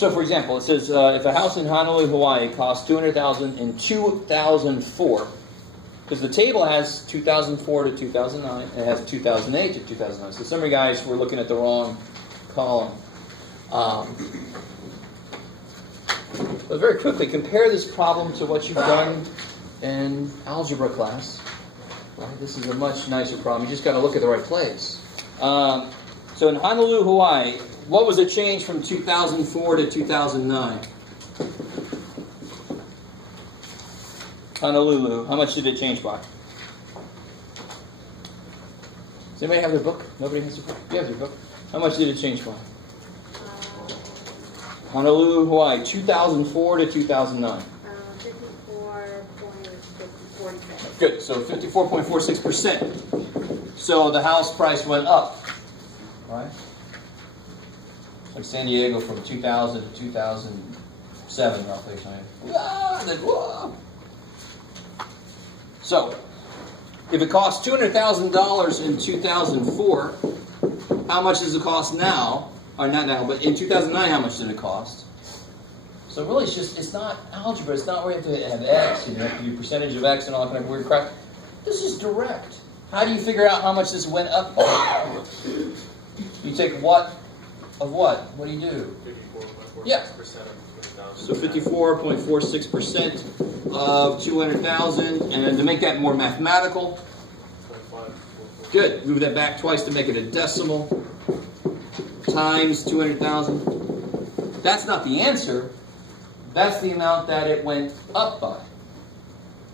So, for example, it says if a house in Honolulu, Hawaii costs $200,000 in 2004, because the table has 2004 to 2009, and it has 2008 to 2009. So some of you guys were looking at the wrong column. But very quickly, compare this problem to what you've done in algebra class. Right? This is a much nicer problem. You just got to look at the right place. So in Honolulu, Hawaii, what was the change from 2004 to 2009? Honolulu, how much did it change by? Does anybody have their book? Nobody has their book? You have your book. How much did it change by? Honolulu, Hawaii, 2004 to 2009. 54.46. Good, so 54.46%. So the house price went up. Right? Like San Diego from 2000 to 2007, roughly. Whoa. So, if it cost $200,000 in 2004, how much does it cost now? Or not now, but in 2009, how much did it cost? So really, it's not algebra. It's not where you have to have x, you have to do percentage of x and all that kind of weird crap. This is direct. How do you figure out how much this went up by? You take what of what? What do you do? 54.46% yeah. So 54.46% of 200,000, and to make that more mathematical, good. Move that back twice to make it a decimal. Times 200,000. That's not the answer. That's the amount that it went up by.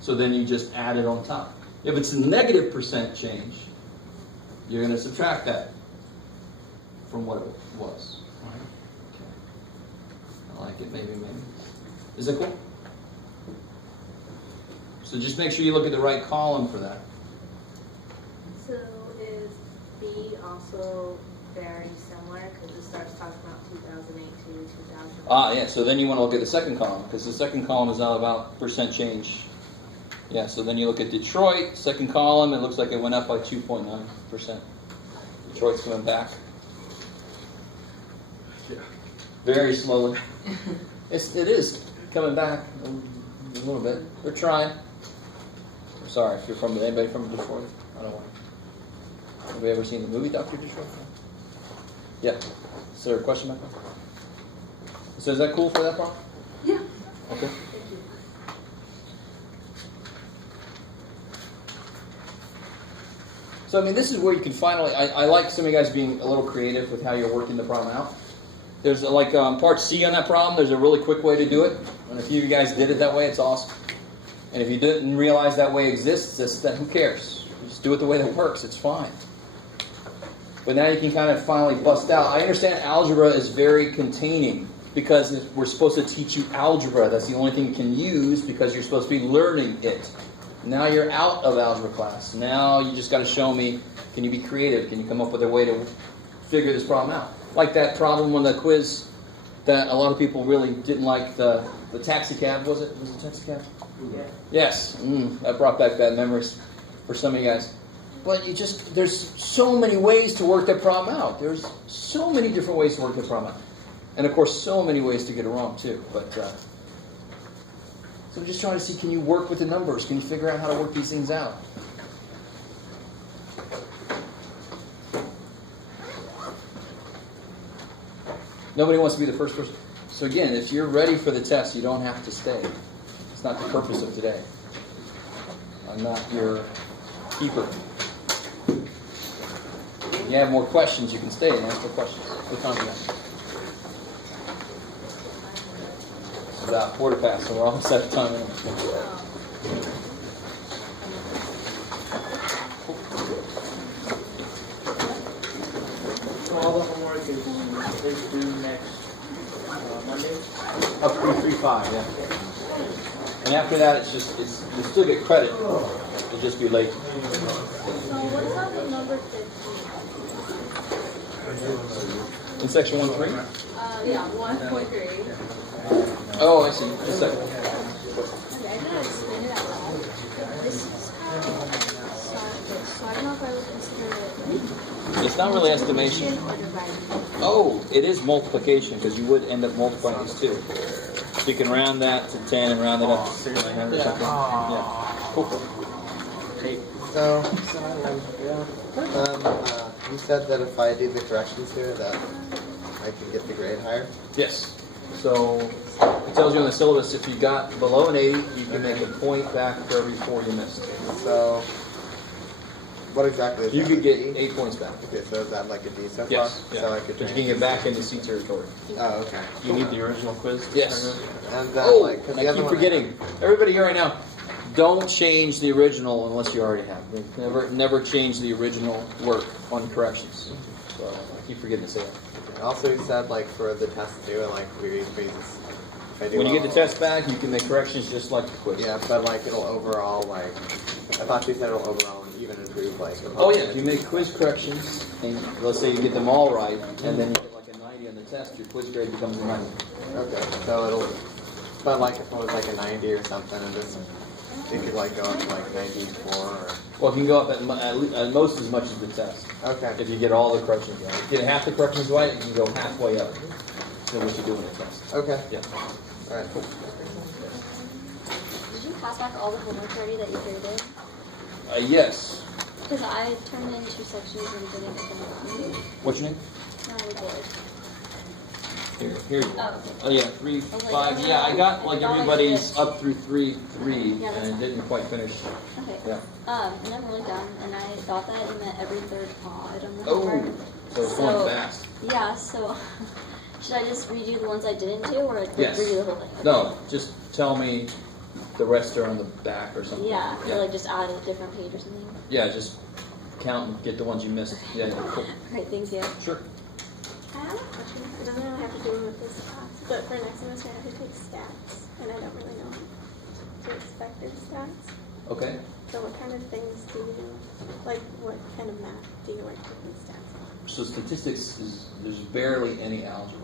So then you just add it on top. If it's a negative percent change, you're going to subtract that from what it was. Okay. I like it, maybe. Is that cool? So just make sure you look at the right column for that. So is B also very similar? Because it starts talking about 2008 to 2000. Yeah, so then you want to look at the second column, because the second column is all about percent change. Yeah, so then you look at Detroit, second column, it looks like it went up by 2.9%. Detroit's coming back. Yeah. Very slowly. It is coming back a little bit. They're trying. I'm sorry if you're from anybody from Detroit. I don't want to. Have you ever seen the movie Dr. Detroit? Yeah. Is there a question about that? So is that cool for that problem? Yeah. Okay. So, I mean, this is where you can finally, I like some of you guys being a little creative with how you're working the problem out. There's like part C on that problem, there's a really quick way to do it. And if you guys did it that way, it's awesome. And if you didn't realize that way exists, then who cares? Just do it the way that works, it's fine. But now you can kind of finally bust out. I understand algebra is very containing because we're supposed to teach you algebra. That's the only thing you can use because you're supposed to be learning it. Now you're out of algebra class. Now you just got to show me, can you be creative? Can you come up with a way to figure this problem out? Like that problem on the quiz that a lot of people really didn't like, the taxi cab, was it? Was it taxi cab? Yeah. Yes. That brought back bad memories for some of you guys. But there's so many ways to work that problem out. There's so many different ways to work the problem out. And of course, so many ways to get it wrong too. But so I'm just trying to see, can you work with the numbers? Can you figure out how to work these things out? Nobody wants to be the first person. So again, if you're ready for the test, you don't have to stay. It's not the purpose of today. I'm not your keeper. If you have more questions, you can stay and ask more questions. What time is it? It's about 4:15, so we're almost out of time. So all the homework is due next Monday? Up 335, yeah. And after that, you still get credit. You'll just be late. So what about the number 15? In section 1.3? Yeah, 1.3. Oh, I see. Just a second. Okay, I didn't explain it out loud. This is how, so I don't know if I would consider it It's not really estimation. Or dividing? Oh, it is multiplication because you would end up multiplying these two. So you can round that to 10 and round it up to 900 or something. Yeah. Cool. So, you said that if I do the corrections here, that I can get the grade higher? Yes. So it tells you on the syllabus if you got below an 80, you can make a point back for every 4 you missed. So, what exactly is You that? could get D? 8 points back. Okay, so is that like a D so far? Yes. Yeah. So I could But you can get back into C territory. Oh, okay. You need the original quiz? Yes. And Oh, like, 'cause the I other keep one forgetting. Everybody here right now, don't change the original unless you already have. Never change the original work on corrections. So I keep forgetting to say that. Also, you said like for the test too, like we just if I do When you get the well- test back, you can make corrections just like the quiz. Yeah, but like it'll overall like I thought you said it'll overall even improve like. Oh yeah, if you make quiz corrections, and let's say you get them all right, and then you get like a 90 on the test, your quiz grade becomes a 90. Okay, so it'll. But like if it was like a 90 or something, it could like go up to like 94 or. Well, it can go up at most as much as the test. Okay. If you get all the corrections right. If you get half the corrections right, you can go halfway up than what you do in the test. Okay. Yeah. All right. Cool. Did you pass back all the homework already that you graded? Yes. Because I turned in 2 sections and didn't get them done. What's your name? No, I did. Here. Oh, okay. Oh yeah, 3, like, 5. Yeah, I got like I thought I everybody's did. up through 3, Yeah, that's and didn't quite finish. Okay. Yeah. And I'm really done, and I thought that you meant every third pod on the Oh, homework. so it's going fast. Yeah, so should I just redo the ones I didn't do, or like, Yes. redo the whole thing? Okay. No, just tell me the rest are on the back or something. Yeah, or like just add a different page or something. Yeah, just count and get the ones you missed. Yeah, cool. Alright, thanks, yeah. Sure. I have a question. It doesn't really have to do with this class, but for next semester I have to take stats, and I don't really know what to expect in stats. Okay. So what kind of things do you, like what kind of math do you like taking stats on? So statistics there's barely any algebra.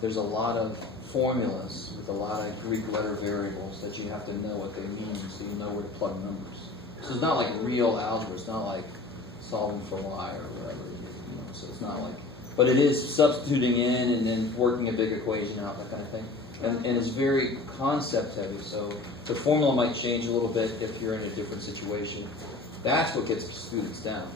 There's a lot of formulas with a lot of Greek letter variables that you have to know what they mean so you know where to plug numbers. So it's not like real algebra. It's not like solving for y or whatever. You know, so it's not like, but it is substituting in and then working a big equation out, that kind of thing. And it's very concept heavy. So the formula might change a little bit if you're in a different situation. That's what gets students down.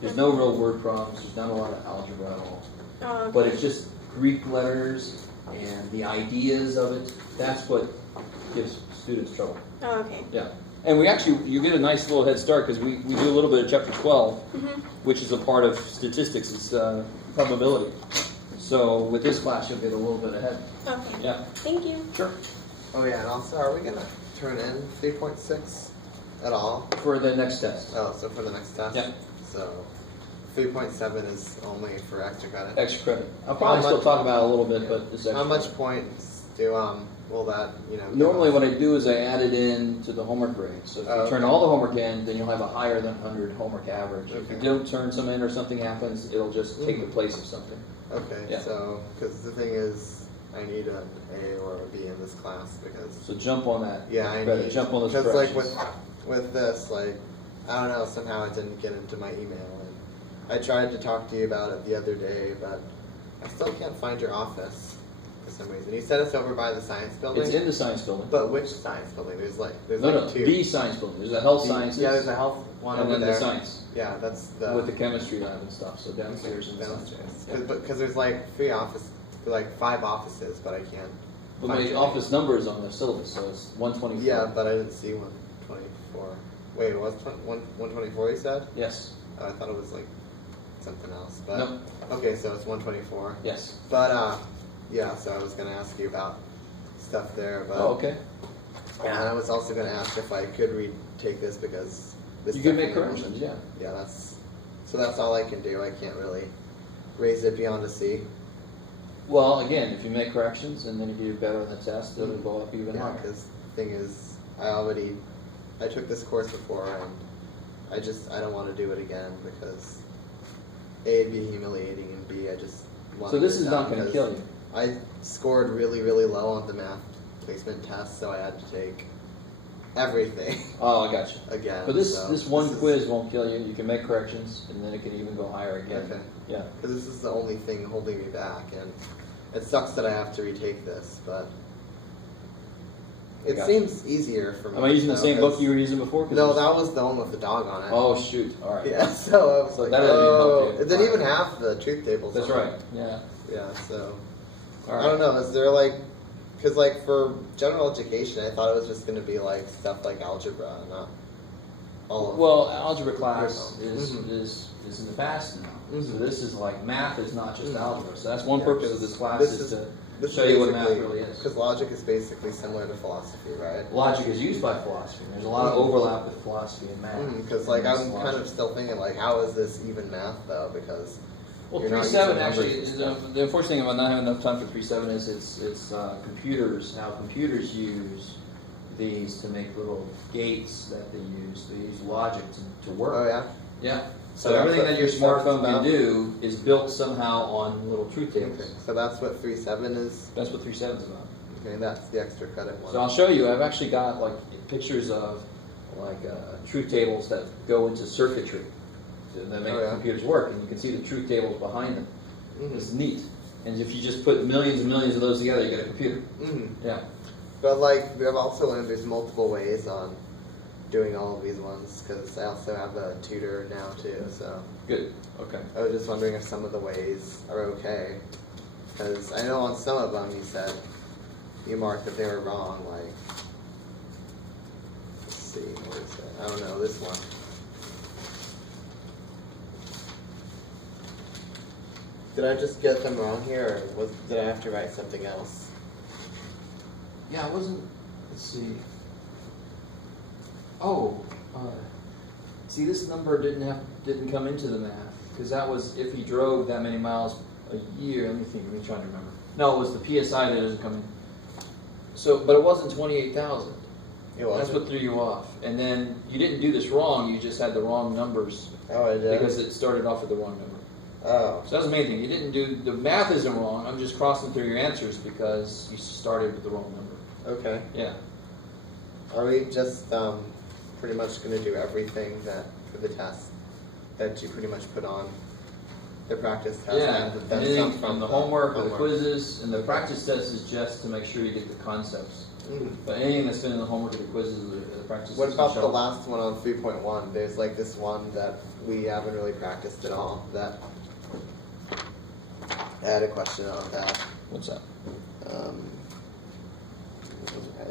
There's no real word problems. There's not a lot of algebra at all. Oh, okay. But it's just Greek letters and the ideas of it. That's what gives students trouble. Oh, okay. Yeah. And you get a nice little head start because we do a little bit of chapter 12, which is a part of statistics. It's probability. So with this class, you'll get a little bit ahead. Okay. Yeah. Thank you. Sure. Oh yeah, and also, are we gonna turn in 3.6 at all? For the next test. Oh, so for the next test. Yeah. So 3.7 is only for extra credit. Extra credit. I'll probably How still much- talk about it a little bit, but it's extra How much credit. points do will that give Normally us? what I do is I add it in to the homework grade. So if you Oh, turn okay. all the homework in, then you'll have a higher than 100 homework average. If you Okay. don't turn some in or something happens, it'll just take the place of something. Okay, Yeah. so because the thing is, I need an A or a B in this class because So jump on that. yeah, I credit. need Jump on those because like corrections. with this I don't know, somehow it didn't get into my email, and I tried to talk to you about it the other day, but I still can't find your office for some reason. You said it's over by the science building. It's in the science building. But which science building? There's No, two. the science building. There's a health sciences. Yeah, there's a health one and over then there. the science Yeah, that's the with the chemistry lab and stuff. So downstairs in the science. downstairs. Because there's like 5 offices, but I can't. But find my your office number is on the syllabus, so it's 124. Yeah, but I didn't see 124. Wait, it was 124 you said? Yes. Oh, I thought it was like something else. But No. okay, so it's 124. Yes. But yeah, so I was gonna ask you about stuff there, but Oh, okay. and I was also gonna ask if I could retake this because this You can make definitely corrections, yeah. Yeah, that's all I can do. I can't really raise it beyond a C. Well, again, if you make corrections and then you do better on the test, it'll go up even Yeah, higher. because the thing is, I took this course before, and I don't want to do it again because A, it'd be humiliating, and B, I just want So to this get it is done not going to because kill you. I scored really, really low on the math placement test, so I had to take everything Oh, I got you. again. But this so this one is- quiz won't kill you. You can make corrections, and then it can even go higher again. Okay. Yeah. Because this is the only thing holding me back, and it sucks that I have to retake this, but it Got seems easier for me. Am I using the now, same book 'cause- you were using before? 'Cause No, there's- that was the one with the dog on it. Oh shoot! All right. Yeah, so I was So like, that doesn't even help oh, you. it didn't even have the truth tables. That's on right. it. Yeah. Yeah, so All right. I don't know. Is there like, because like for general education, I thought it was just going to be like stuff like algebra, not all of. Well, algebra class is, Mhm. is in the past now. So Mhm. this is like math is not just Mhm. algebra. So that's one Yeah, purpose of 'cause this class this is to This show you what math really is. Because logic is basically similar to philosophy, right? Logic is used by philosophy. There's a lot of overlap with philosophy and math. Because like And I'm that's kind logic. of still thinking like, how is this even math though? Because Well, you're not 3.7 using actually numbers is and stuff. the unfortunate thing about not having enough time for 3.7 is it's computers. Now computers use these to make little gates that they use. They use logic to work. Oh yeah. Yeah. So So that's everything what that your 3.7 is smartphone can about? do is built somehow on little truth tables. Okay. So that's what 3.7 is. That's what 3.7 is about. Okay, that's the extra credit one. So I'll show you. I've actually got like pictures of like truth tables that go into circuitry that make Oh, yeah. computers work, and you can see the truth tables behind them. Mhm. It's neat. And if you just put millions and millions of those together, you get a computer. Mhm. Yeah. But like we have also learned there's multiple ways on doing all of these ones because I also have a tutor now too. So Good. Okay. I was just wondering if some of the ways are okay because I know on some of them you said you marked that they were wrong. Like let's see, what is it? I don't know this one. Did I just get them wrong here, or did I have to write something else? Yeah, I wasn't. Let's see. Oh, see, this number didn't come into the math because that was if he drove that many miles a year. Let me think. Let me try to remember. No, it was the PSI that doesn't come in. So, but it wasn't 28,000. That's what threw you off. And then you didn't do this wrong. You just had the wrong numbers Oh, I did. because it started off with the wrong number. Oh. So that's the main thing. You didn't do the math isn't wrong. I'm just crossing through your answers because you started with the wrong number. Okay. Yeah. Are we just pretty much going to do everything that for the test that you pretty much put on the practice test? Yeah, and then anything some from the homework or the quizzes, and the practice test is just to make sure you get the concepts. Mm. But anything that's been in the homework or the quizzes or the practice What test about will the show. last one on 3.1? There's like this one that we haven't really practiced at all. That I had a question on that. What's that?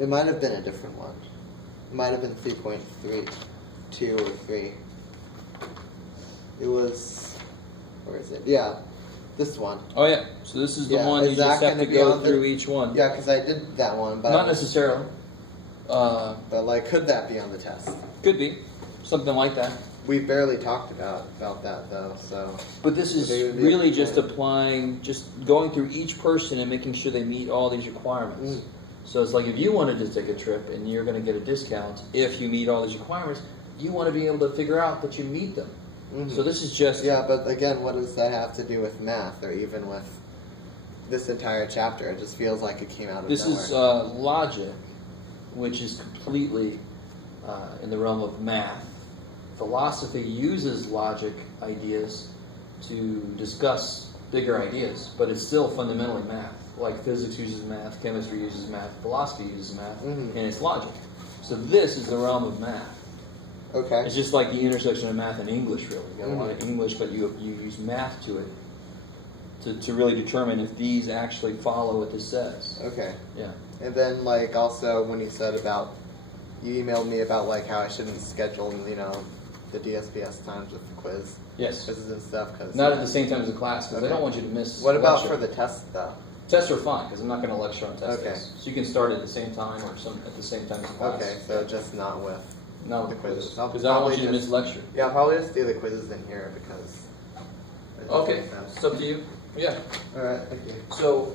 It might have been a different one. It might have been 3.3, 2 or 3. It was, where is it? Yeah, this one. Oh yeah, so this is the Yeah, one is you that just have gonna to be go on the- through each one. Yeah, because I did that one, but Not necessarily. But like, could that be on the test? Could be something like that. We barely talked about that though, so. But this is They would be really able to just point. applying, just going through each person and making sure they meet all these requirements. Mm. So it's like if you wanted to take a trip and you're going to get a discount if you meet all these requirements, you want to be able to figure out that you meet them. Mhm. So this is just Yeah, but again, what does that have to do with math or even with this entire chapter? It just feels like it came out of this nowhere. is logic, which is completely in the realm of math. Philosophy uses logic ideas to discuss bigger ideas, but it's still fundamentally math. Like physics uses math, chemistry uses math, philosophy uses math, Mhm. and it's logic. So this is the realm of math. Okay. It's just like the intersection of math and English, really. You got a lot of Mhm. English, but you use math to it to really determine if these actually follow what this says. Okay. Yeah. And then like also when you said about, you emailed me about like how I shouldn't schedule, the DSPS times with the quiz. Yes. Quizzes and stuff. Cause Not at the same time as the class, because I Okay. don't want you to miss. What about lecture. for the test though? Tests are fine, because I'm not going to lecture on test Okay. days. So you can start at the same time or at the same time as the class. Okay, so just not with. No, the quizzes. because I don't want you to Probably miss lecture. Yeah, I'll probably just do the quizzes in here because. it just Okay, makes sense. it's up to you. Yeah. All right, thank you. So,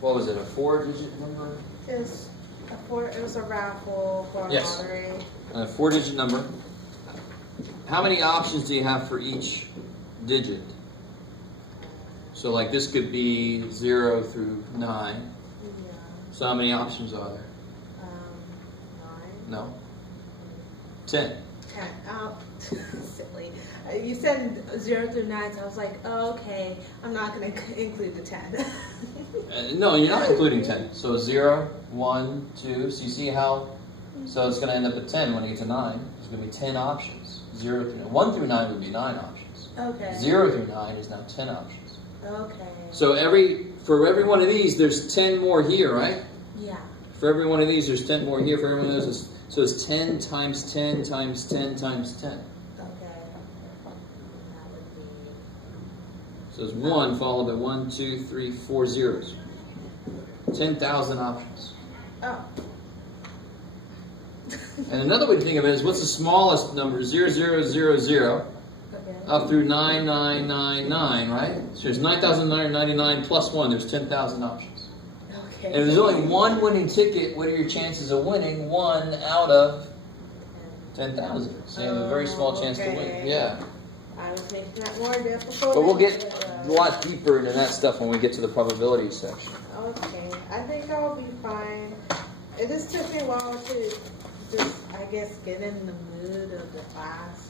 what was it, a 4-digit number? It was a raffle for a Yes. lottery. A 4-digit number. How many options do you have for each digit? So like this could be 0 through 9. Yeah. So how many options are there? 9. No. 10. 10. Silly. You said 0 through 9, so I was like, oh, okay, I'm not going to include the 10. No, you're not including 10. So 0, 1, 2. So you see how? So it's going to end up at 10 when you get to 9. There's going to be 10 options. 0 through 9. 1 through 9 would be 9 options. Okay. 0 through 9 is now 10 options. Okay. So for every one of these, there's 10 more here, right? Yeah. For every one of these, there's 10 more here. For every one of those, so it's 10 times 10 times 10 times 10. Okay. That would be... So it's 1 followed by 1, 2, 3, 4 zeros. 10,000 options. Oh. And another way to think of it is, what's the smallest number? 0, 0, 0, 0. Okay. Up through 9,999, right? So there's 9,999 plus 1. There's 10,000 options. Okay. And if there's only one winning ticket, what are your chances of winning? 1 out of 10,000. So you have a very small chance to win. Yeah. I was making that more difficult. But we'll get a lot deeper into that stuff when we get to the probability section. Okay. I think I'll be fine. It just took me a while to just, I guess, get in the mood of the class.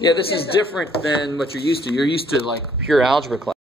Yeah, this is different than what you're used to. You're used to like pure algebra class.